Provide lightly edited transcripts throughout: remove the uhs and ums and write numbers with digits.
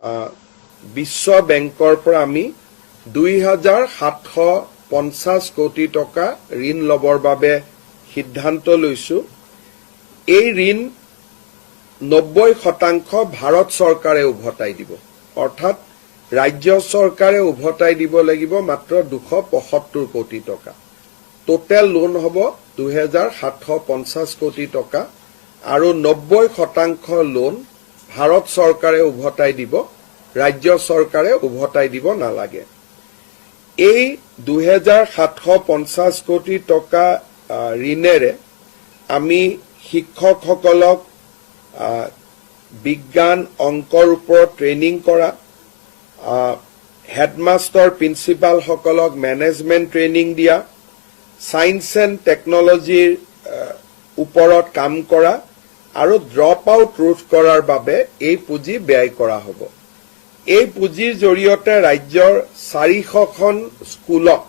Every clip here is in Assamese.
বিশ্ব বেংকৰ পৰা আমি 2,750 কোটি টকা ঋণ লবৰ বাবে সিদ্ধান্ত লৈছো। এই ঋণ 90% ভাৰত চৰকাৰে উভতাই দিব, অৰ্থাৎ ৰাজ্য চৰকাৰে উভতাই দিব লাগিব মাত্ৰ 275 কোটি টকা। টোটেল লোন হ'ব 2,750 কোটি টকা আৰু 90% লোন ভাৰত চৰকাৰে উভতাই দিব, ৰাজ্য চৰকাৰে উভতাই দিব নালাগে। এই 2,750 কোটি টকা ঋণেৰে আমি শিক্ষকসকলক বিজ্ঞান অংকৰ ওপৰত ট্ৰেইনিং কৰা, হেডমাষ্টাৰ প্ৰিন্সিপালসকলক মেনেজমেণ্ট ট্ৰেইনিং দিয়া, সায়েন্স এণ্ড টেকনলজিৰ ওপৰত কাম কৰা আৰু ড্ৰপ আউট ৰোধ কৰাৰ বাবে এই পুঁজি ব্যয় কৰা হ'ব। এই পুঁজিৰ জৰিয়তে ৰাজ্যৰ 400খন স্কুলক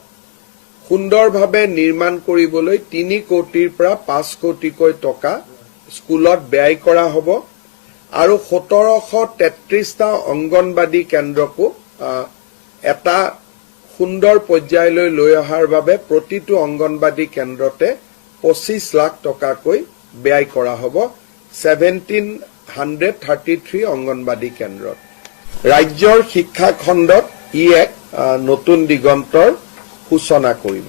সুন্দৰভাৱে নিৰ্মাণ কৰিবলৈ 3 কোটিৰ পৰা 5 কোটিকৈ টকা স্কুলত ব্যয় কৰা হ'ব আৰু 1733টা অংগনবাদী কেন্দ্ৰকো এটা সুন্দৰ পৰ্যায়লৈ লৈ অহাৰ বাবে প্ৰতিটো অংগনবাদী কেন্দ্ৰতে 25 লাখ টকাকৈ ব্যয় কৰা হ'ব 1733 অংগনবাদী কেন্দ্ৰত। ৰাজ্যৰ শিক্ষা খণ্ডত ই এক নতুন দিগন্তৰ সূচনা কৰিব।